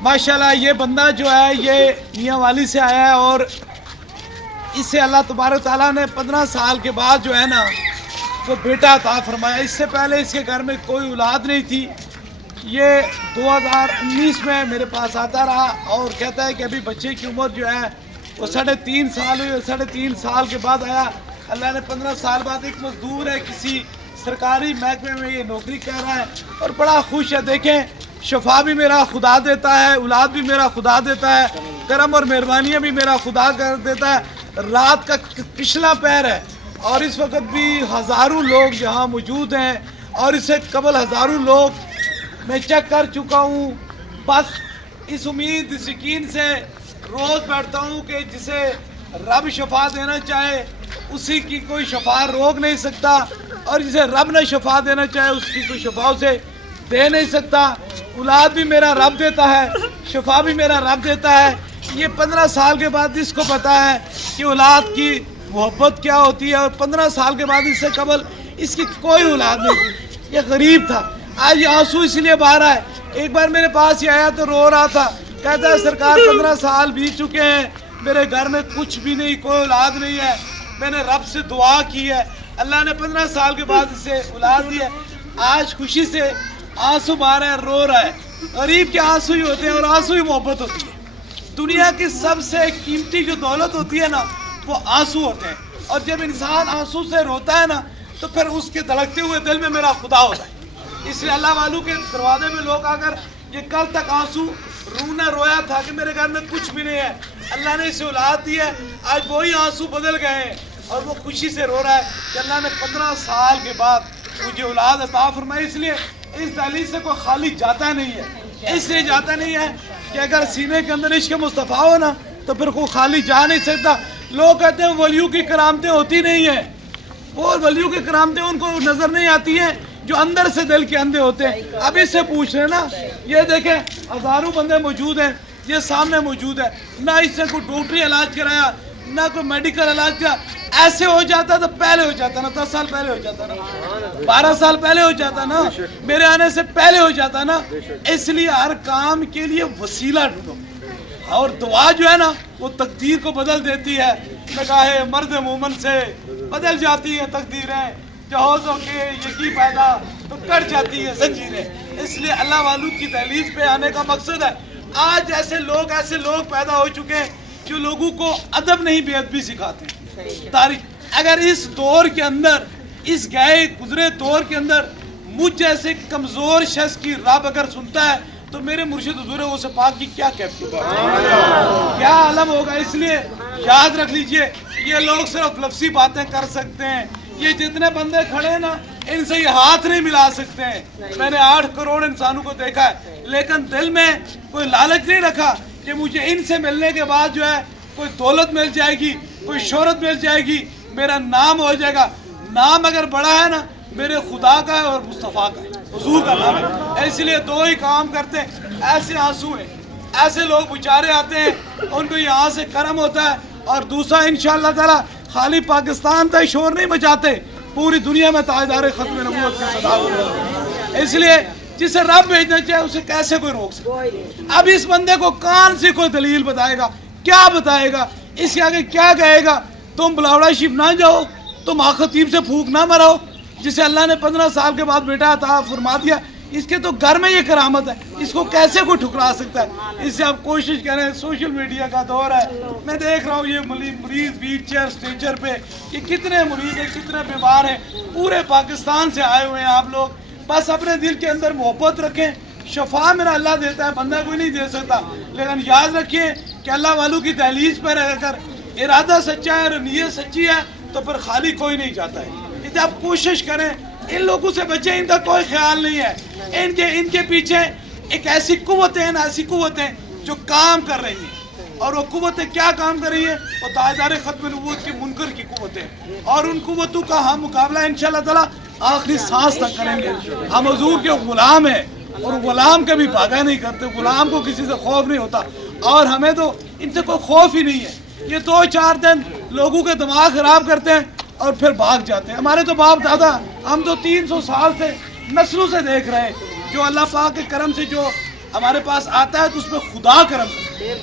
माशाल्लाह ये बंदा जो है ये मियाँ वाली से आया है और इससे अल्लाह तबारक ताला ने 15 साल के बाद जो है ना वो बेटा अता फरमाया। इससे पहले इसके घर में कोई औलाद नहीं थी। ये 2019 में मेरे पास आता रहा और कहता है कि अभी बच्चे की उम्र जो है वो 3.5 साल हुई। 3.5 साल के बाद आया। अल्लाह ने 15 साल बाद एक मजदूर है किसी सरकारी महकमे में ये नौकरी कर रहा है और बड़ा खुश है। देखें, शफा भी मेरा खुदा देता है, औलाद भी मेरा खुदा देता है, करम और मेहरबानियाँ भी मेरा खुदा कर देता है। रात का पिछला पैर है और इस वक्त भी हज़ारों लोग यहाँ मौजूद हैं और इससे कबल हज़ारों लोग मैं चेक कर चुका हूँ। बस इस उम्मीद इस यकीन से रोज़ बैठता हूँ कि जिसे रब शफा देना चाहे उसी की कोई शफा रोक नहीं सकता और जिसे रब ने शफा देना चाहे उसकी कोई शफा उसे दे नहीं सकता। औलाद भी मेरा रब देता है, शफा भी मेरा रब देता है। ये 15 साल के बाद इसको पता है कि औलाद की मोहब्बत क्या होती है और 15 साल के बाद इससे कबल इसकी कोई औलाद नहीं थी। ये गरीब था। आज ये आंसू इसलिए बाहर आए। एक बार मेरे पास ही आया तो रो रहा था, कहता है सरकार 15 साल बीत चुके हैं, मेरे घर में कुछ भी नहीं, कोई औलाद नहीं है। मैंने रब से दुआ की है, अल्लाह ने 15 साल के बाद इसे औलाद दी है। आज खुशी से आंसू बाहर है, रो रहा है। गरीब के आंसू ही होते हैं और आंसू ही मोहब्बत होती है। दुनिया की सबसे कीमती जो दौलत होती है ना वो आंसू होते हैं और जब इंसान आंसू से रोता है ना तो फिर उसके धड़कते हुए दिल में मेरा खुदा होता है। इसलिए अल्लाह वालों के दरवाजे में लोग आकर ये कल तक आंसू रूना रोया था कि मेरे घर में कुछ भी नहीं है, अल्लाह ने इसे औलाद दी है, आज वही आंसू बदल गए हैं और वो खुशी से रो रहा है कि अल्लाह ने 15 साल के बाद मुझे औलाद अता फरमाई। इसलिए इस दहलीज से कोई खाली जाता नहीं है। इसलिए जाता नहीं है कि अगर सीने के अंदर इश्क मुस्तफ़ा हो ना तो फिर कोई खाली जा नहीं सकता। लोग कहते हैं वलियों की करामतें होती नहीं है, वो वलियों की करामतें उनको नज़र नहीं आती हैं जो अंदर से दिल के अंधे होते हैं। अब इससे पूछ रहे ना, ये देखें हज़ारों बंदे मौजूद हैं, ये सामने मौजूद है, ना इससे कोई डॉक्टरी इलाज कराया ना कोई मेडिकल इलाज का। ऐसे हो जाता तो पहले हो जाता ना, 10 साल पहले हो जाता ना, 12 साल पहले हो जाता ना, मेरे आने से पहले हो जाता ना। इसलिए हर काम के लिए वसीला ढूंढो और दुआ जो है ना वो तकदीर को बदल देती है। निगाहे मर्द मोमन से बदल जाती है तकदीरें, जहाज़ों के यकी पैदा तो कट जाती है जंजीरें। इसलिए अल्लाह वालों की दहलीज पे आने का मकसद है। आज ऐसे लोग पैदा हो चुके हैं जो लोगों को अदब नहीं बेअदबी सिखाते हैं। तारीख अगर इस दौर के अंदर, इस गए गुजरे दौर के अंदर मुझ जैसे कमज़ोर शख्स की रब अगर सुनता है तो मेरे मुर्शिद हुज़ूर गौसे पाक की क्या कैफियत होगा, क्या आलम होगा। इसलिए याद रख लीजिए, ये लोग सिर्फ लफ्ज़ी बातें कर सकते हैं। ये जितने बंदे खड़े हैं ना इनसे ये हाथ नहीं मिला सकते हैं। मैंने 8 करोड़ इंसानों को देखा है लेकिन दिल में कोई लालच नहीं रखा कि मुझे इनसे मिलने के बाद जो है कोई दौलत मिल जाएगी, कोई शोहरत मिल जाएगी, मेरा नाम हो जाएगा। नाम अगर बड़ा है ना मेरे खुदा का है और मुस्तफ़ा का है, हुजूर का नाम है। इसलिए दो ही काम करते हैं। ऐसे आंसू हैं, ऐसे लोग बेचारे आते हैं उनको यहाँ से करम होता है। और दूसरा इंशाअल्लाह ताला खाली पाकिस्तान तक शोर नहीं बचाते, पूरी दुनिया में ताजदार खत्म नबूवत की सदा हो। इसलिए जिसे रब भेजना चाहे उसे कैसे कोई रोक सकता। अब इस बंदे को कान से कोई दलील बताएगा, क्या बताएगा, इसके आगे क्या कहेगा। तुम बुलावड़ा शिफ ना जाओ, तुम खतीब से फूक ना मराओ, जिसे अल्लाह ने 15 साल के बाद बेटा अता फरमा दिया। इसके तो घर में ये करामत है, इसको कैसे कोई ठुकरा सकता है। इससे आप कोशिश करें, सोशल मीडिया का दौर है, मैं देख रहा हूँ ये मरीज व्हील चेयर स्ट्रेचर पे, ये कितने मरीज हैं, कितने बीमार हैं, पूरे पाकिस्तान से आए हुए हैं आप लोग। बस अपने दिल के अंदर मोहब्बत रखें, शफा मेरा अल्लाह देता है, बंदा कोई नहीं दे सकता। लेकिन याद रखिए कि अल्लाह वालों की दहलीज पर अगर इरादा सच्चा है और नीयत सच्ची है तो फिर खाली कोई नहीं जाता है। इसलिए आप कोशिश करें, इन लोगों से बचें, इनका कोई ख्याल नहीं है। इनके पीछे एक ऐसी कुव्वतें हैं ना, ऐसी कुव्वतें जो काम कर रही हैं। और वो कुव्वतें क्या काम कर रही है, वो ताजदार खत्म नबूवत के मुनकर की कुव्वतें। और उन कुव्वतों का हम मुकाबला इंशाअल्लाह ताला आखिरी सांस तक करेंगे। हम हुजूर के गुलाम हैं और गुलाम कभी भागा नहीं करते, गुलाम को किसी से खौफ नहीं होता और हमें तो इनसे कोई खौफ ही नहीं है। ये 2-4 दिन लोगों के दिमाग खराब करते हैं और फिर भाग जाते हैं। हमारे तो बाप दादा, हम तो 300 साल से नस्लों से देख रहे हैं जो अल्लाह पाक के करम से जो ہمارے پاس آتا ہے تو اس میں خدا کرم کرتا ہے،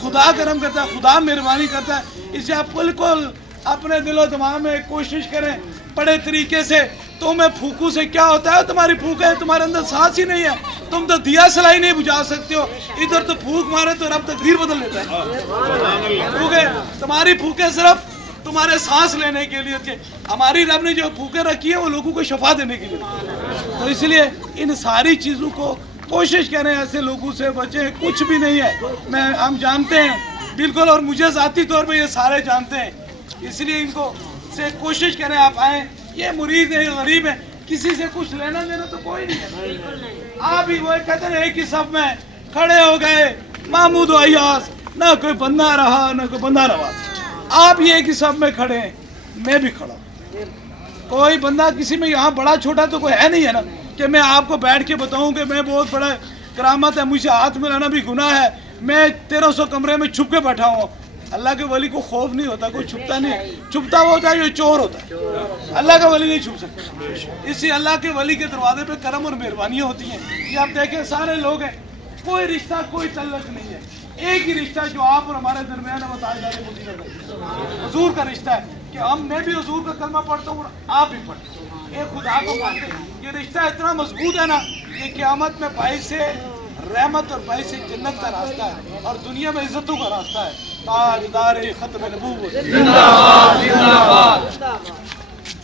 خدا کرم کرتا ہے، خدا مہربانی کرتا ہے۔ اسے آپ بالکل اپنے دل و دماغ میں کوشش کریں بڑے طریقے سے۔ تمہیں پھونکوں سے کیا ہوتا ہے؟ تمہاری پھونک ہے، تمہارے اندر سانس ہی نہیں ہے، تم تو دیا سلائی نہیں بجھا سکتے ہو، ادھر تو پھونک مارے تو رب تقدیر بدل لیتا ہے۔ پھونکیں، تمہاری پھونکیں صرف تمہارے سانس لینے کے لیے تھے، ہماری رب نے جو پھونکیں رکھی ہیں وہ لوگوں کو شفا دینے کے لیے۔ تو اس لیے ان ساری چیزوں کو کوشش کریں، ایسے لوگوں سے بچیں، کچھ بھی نہیں ہے، ہم جانتے ہیں بالکل، اور مجھے ذاتی طور پہ یہ سارے جانتے ہیں، اس لیے ان کو سے کوشش کریں آپ آئیں۔ یہ مریض ہے، غریب ہے، کسی سے کچھ لینا دینا تو کوئی نہیں ہے۔ آپ ہی وہ کہتے ہیں ایک ہی صف میں کھڑے ہو گئے محمود و ایاز، نہ کوئی بندہ رہا نہ کوئی بندہ رہا، آپ یہ ایک ہی صف میں کھڑے ہیں، میں بھی کھڑا ہوں۔ کوئی بندہ کسی میں یہاں بڑا چھوٹا تو کوئی ہے نہیں ہے نا کہ میں آپ کو بیٹھ کے بتاؤں کہ میں بہت بڑا کرامت ہے، مجھ سے ہاتھ ملانا بھی گناہ ہے، میں 1300 کمرے میں چھپ کے بیٹھا ہوں۔ اللہ کے ولی کو خوف نہیں ہوتا، کوئی چھپتا نہیں، چھپتا وہ ہوتا ہے جو چور ہوتا ہے، اللہ کا ولی نہیں چھپ سکتا۔ اسی اللہ کے ولی کے دروازے پہ کرم اور مہربانیاں ہوتی ہیں۔ یہ آپ دیکھیں سارے لوگ ہیں، کوئی رشتہ کوئی تعلق نہیں ہے، ایک ہی رشتہ جو آپ اور ہمارے درمیان ہے وہ تاجدار مدینہ کا حضور کا رشتہ ہے کہ میں بھی حضور کا کلمہ پڑھتا ہوں اور آپ بھی پڑھتے ہیں، ایک خدا کو مانتے ہیں۔ یہ رشتہ اتنا مضبوط ہے نا، یہ قیامت میں باعث سے رحمت اور باعث سے جنت کا راستہ ہے اور دنیا میں عزتوں کا راستہ ہے۔ تاجدار ختم نبوت زندہ باد، زندہ باد۔